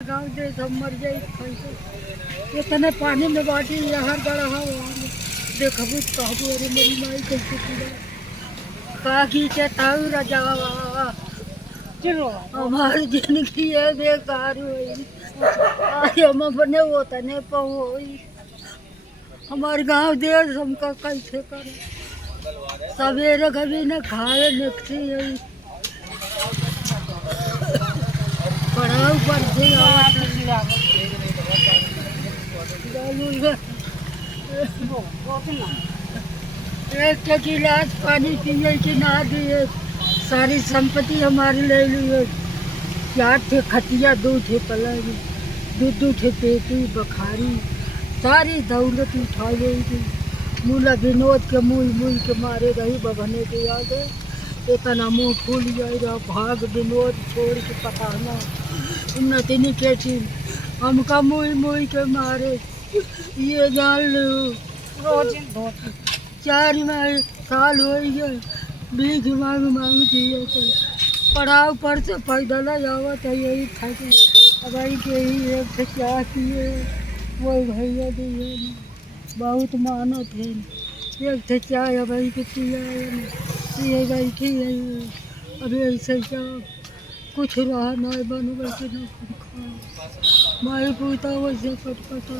गाँव दे सब मर जाए कैसे इतने पानी में बाटी यहाँ बड़ा देखबू कहबू अरे मेरी माई कैसे पूरा काकी के ताऊ रजावा हमारी जिंदगी है बेकार हुई आज हम अपने वो तने पहुँच हमारे गांव देश हमका कैसे करे सवेरे कभी न खाए निकसी है पढ़ाओ पढ़ते एक गिलास पानी पिए कि ना दिए सारी संपत्ति हमारी ले लिए 4 थे खटिया 2 थे पलंग 2 थे पेटी बखारी सारी दौलत उठा लेगी मूला विनोद के मुँह के मारे रही बगने के आगे इतना मुँह फूल जाए भाग विनोद छोड़ के पकाना उन्नति के चीज हमका मुँह के मारे ये जान लो रोज 4 साल हो गए भीख मांग दिए तो पढ़ाओ पर से पैदल जावत है यही थके अब के ही एक से क्या किए वही भैया दिए बहुत मानत है एक थे चाय अब के पिए बैठी है अब ऐसे क्या कुछ रहा न बन बैठे न खा माई पूता वैसे कटकटा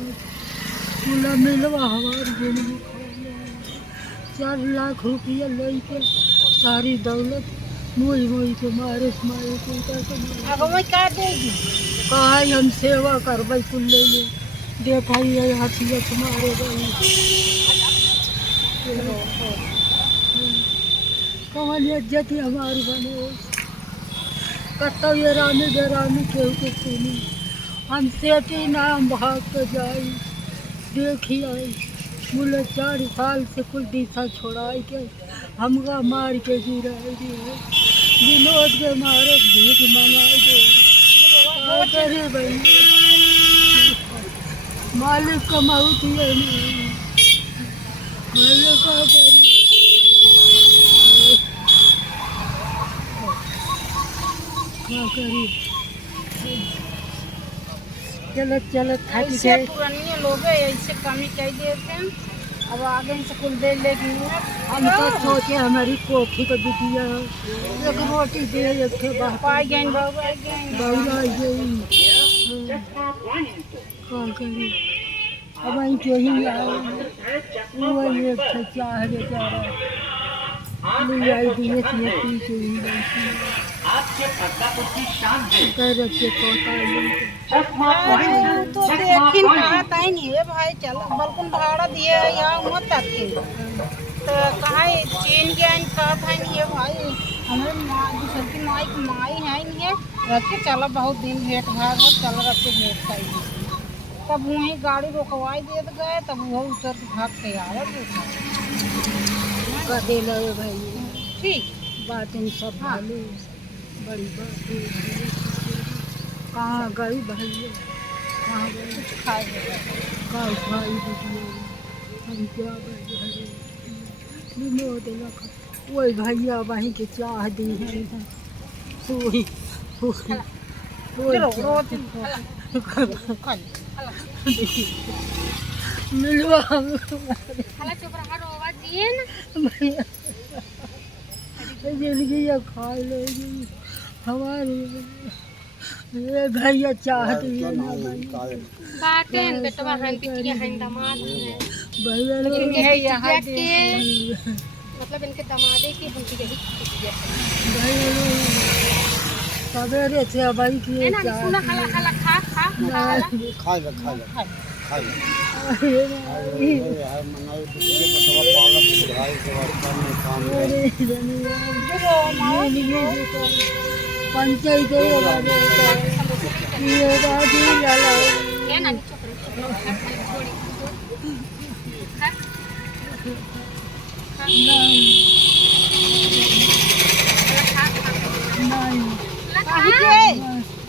पूरा मिलवा हमारी जिंदगी 4 लाख रुपया लेके सारी दौलत मुई के मारे पूता का देगी कहा हम सेवा करबे कुल ले देखा हाथिया मारे कमल इज्जत हमारी बने कत ये रानी बेरानी केहू के सुनी हम सेठी नाम भाग के जाई देखी आई मुझे 4 साल से कुल दिशा छोड़ाई के हमका मार के गिराई दिए विनोद के मारे भीख मंगाई दे भाई मालिक कमाऊ दिए मालिक का करी क्या करी चलो ऐसे पुरानी लोग ऐसे कमी कह देते हैं अब आगे से कुल दे लेगी हम तो सोचे हमारी कोखी को बिटिया एक रोटी दे एक पाई गई बहुरा कॉल करी अब वहीं के ही आए वही एक चाह बेचारा ले आई दिए पी के ही तो देखिन कहता ही नहीं है भाई चल बल्कि भाड़ा दिए यहाँ मत आते तो कहाँ चीन के आइन कहता है नहीं है भाई हमारे दूसर की माई है नहीं है रख के चला बहुत दिन भेंट भाग चल रख के भेंट खाई तब वहीं गाड़ी रोकवाई दे गए तब वो उतर के भाग के आवत दे लो भाई ठीक बात इन सब भालू बड़ी बात कहाँ गई भैया कहाँ गई कुछ खाए कहाँ खाई दीजिए हम क्या विनोद वही भैया वहीं के चाह दी है मिलवा भैया जिंदगी खा लेगी हमारी ये भैया चाहती है ना बाटेन बेटवा हन पिटिया हन दामाद है भैया है यहाँ के मतलब इनके दामादे की हम यही पिटिया भैया सवेरे से भाई की ना सुना हला हला खा खा पंचायत क्या ना छोड़ी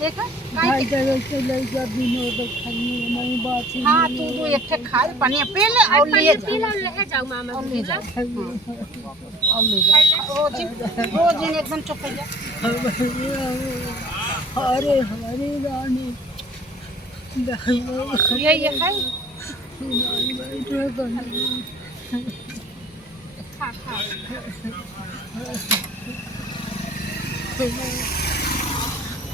देखा भाई से ले जा विनोद खाने नहीं बात ही हाँ तू एक ठे खा पानी पी ले और ले ले जाओ मामा और ले जा रोज दिन एकदम चुप हो जा अरे हमारी रानी ये है खा खा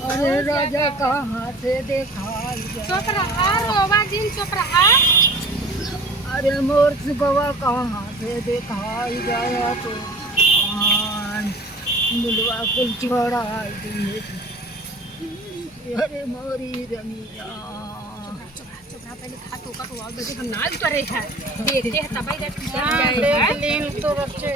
अरे राजा कहाँ से देखा चुप रहा रोवा दिन चुप रहा अरे मोर सुगवा कहाँ से देखा जाया तो मुलवा कुल छोड़ा दिए अरे मोरी रमिया चुप रहा पहले खा तो का तो और हम ना उतरे है देखते हैं तब ही हाँ, देख लीन तो बच्चे